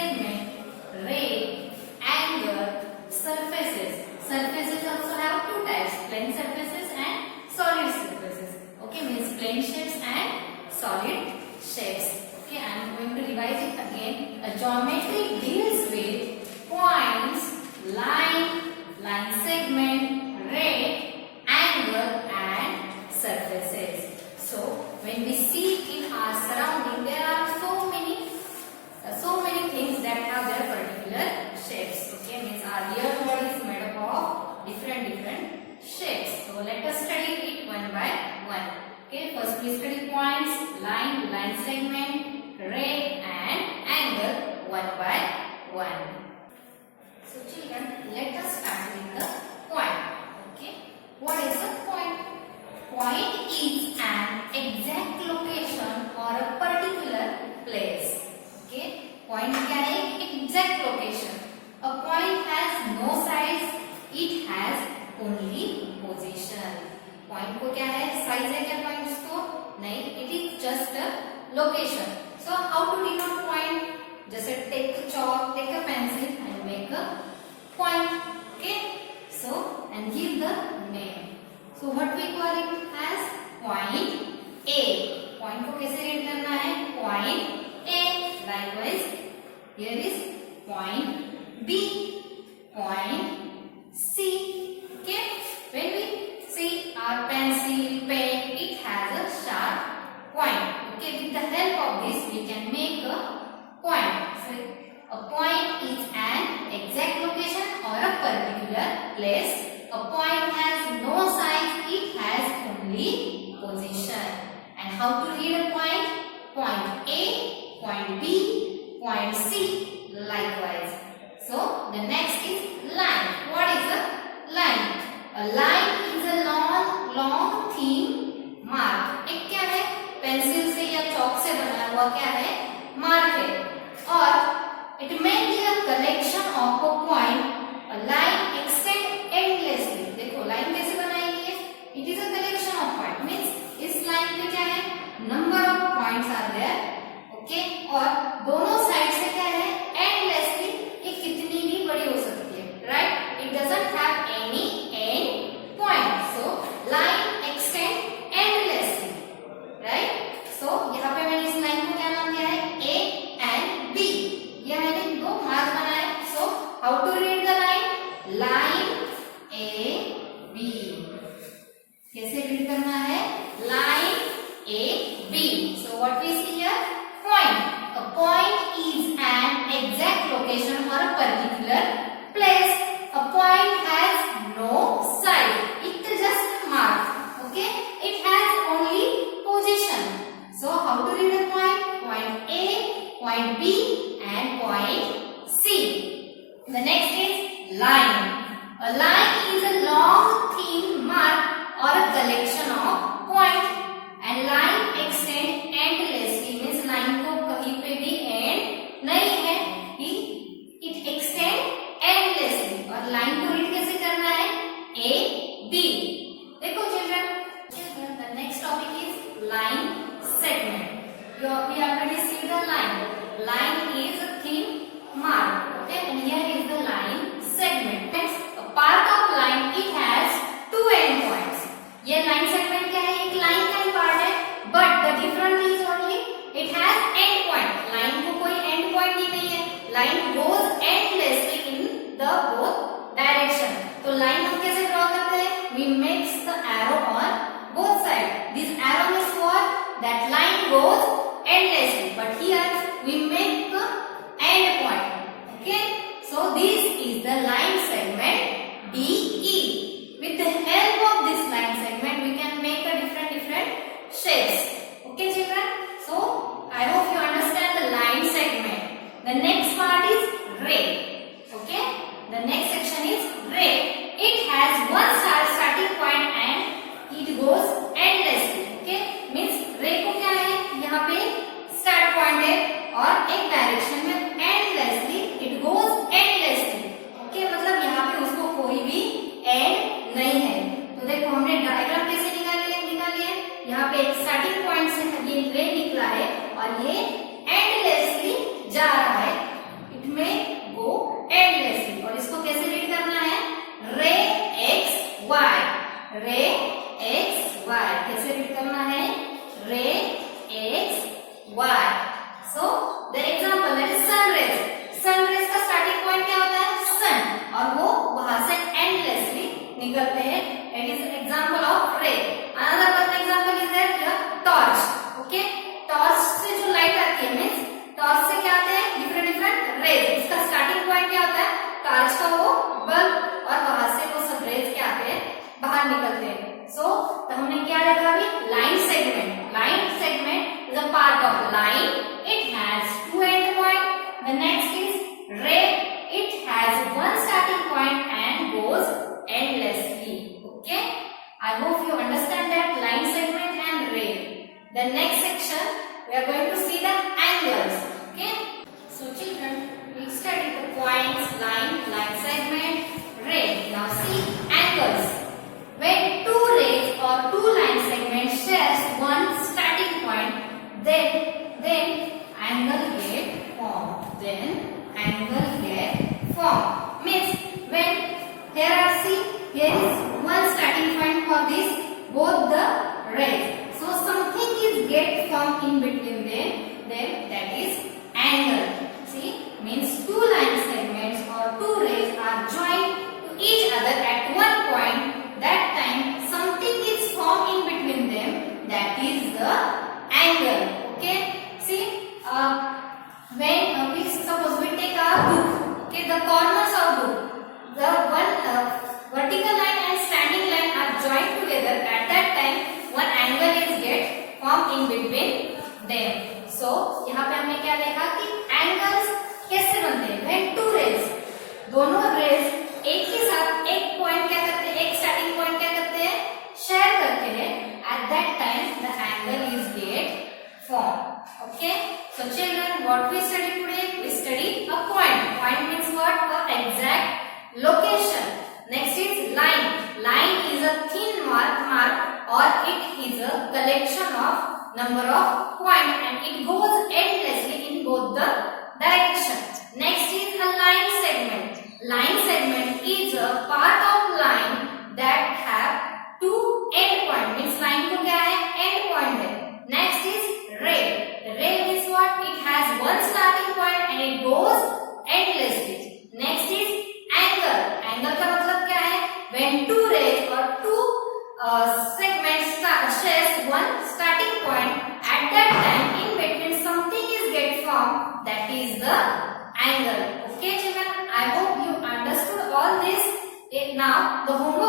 segment, ray, angle, surfaces. Surfaces also have two types, plane surfaces and solid surfaces. Okay, means plane shapes and solid shapes. Okay, I am going to revise it again. A geometry deals with points, line segment, ray, angle and surfaces. So when we see in our surrounding, there are so many things that have their particular shapes. Okay, means our real world is made up of different shapes. So let us study it one by one. Okay, first we study points, line segment, ray and angle one by one. So children, let us start with the point. Okay, what is a point? Point is an exact location or a particular place. Okay, point क्या है? Exact location. A point has no size, it has only position. Point को क्या है? Size है क्या points को? नहीं, it is just a location. So how to denote point? जैसे take a chalk, take a pencil and make a point. Okay, so and give the name. So what we call it as point A. Point को कैसे read करना है? Point A. Likewise, here is point B, point C. Okay, when we see our pencil, pen, it has a sharp point. Okay, with the help of this, we can make a point. So a point is an exact location or a particular place. A point has no size, it has only position. And how to read a point? Point A, point B, point C, likewise. So the next is line. What is a line? A line is a long thin mark. एक क्या है? Pencil से या चौक से बना हुआ क्या है? मार्क है. और it may be a collection of a point. A line extend endlessly. देखो लाइन कैसे बनाई है? It is a collection of point. Means इस लाइन पे क्या है? Number of points are there. Okay, और दोनों साइड से क्या है? Endlessly. ये कितनी भी बड़ी हो सकती है. Right? It doesn't have any end point. So line extend endlessly. Right? So यहाँ पे मैंने इस लाइन को क्या नाम दिया है? A and B. ये मैंने दो मार्क बनाए. So how to read the line? Line A B. कैसे रीड करना है? Line A B. So what we see here? Point. A point is an exact location or a particular place. A point has no size. It just mark. Okay? It has only position. So how to read a point? Point A, point B and point C. The next is line. A line is a long thin mark or a collection of points. And line extend endlessly. Means line को कहीं पे भी end नहीं है. It extend endlessly. और line को read कैसे करना है? A, B. देखो children, the next topic is line segment. We already see the line. Line is a thin mark. Okay, and here is the line segment. Next, a part of line, it has two end points. ये line segment क्या है? एक line का ही part है. But the difference is only it has end point. Line को कोई end point ही नहीं है. Line goes endlessly in the both direction. तो line हम कैसे draw करते हैं? We mix the arrow on both sides. This arrow is for that line goes endlessly. But here we make the end point. Okay? So this is the line segment DE. With the help of this line segment, we can make a different shapes. Okay, children? So I hope you understand the line segment. The next part is ray. Okay? The next section is ray. It has one starting point and it goes endlessly. Okay? Means ray को क्या है? यहाँ पे start point है और एक direction में endlessly it goes endlessly. Okay? मतलब यहाँ पे उसको कोई भी end नहीं है. तो देखो हमने डायग्राम कैसे निकाली है? यहाँ पे एक स्टार्टिंग पॉइंट से ये रे निकला है और ये endlessly जा रहा है. angle get formed. Means when here are see, here is one starting point for this both the rays. So something is get formed in between them, that is angle. See, means two line segments or two rays are joined to each other at one point. That time something is formed in between them, that is the angle. Okay, see, when we suppose we take a book, okay, the corners of book, the one vertical line and standing line are joined together. At that time one angle is get formed in between them. So यहाँ पे हमने क्या देखा कि angles कैसे बनते हैं? When two rays, दोनों rays एक ही साथ एक पॉइंट क्या करते हैं, एक स्टार्टिंग पॉइंट क्या करते हैं, शेयर करते हैं. At that time the angle is get formed. Okay, so children, what we study today? We study a point. Point means what? A exact location. Next is line. Line is a thin mark or it is a collection of number of points and it goes endlessly in both the directions. Next is a line segment. Line segment is a part of line that have two end point. Means line को क्या है? End point है. Next is ray. Ray means what? It has one starting point and it goes endlessly. Next is angle. Angle का मतलब क्या है? When two rays or two segments shares one starting point, at that time in between something is get formed, that is the angle. Okay children, I hope you understood all this. Now the homework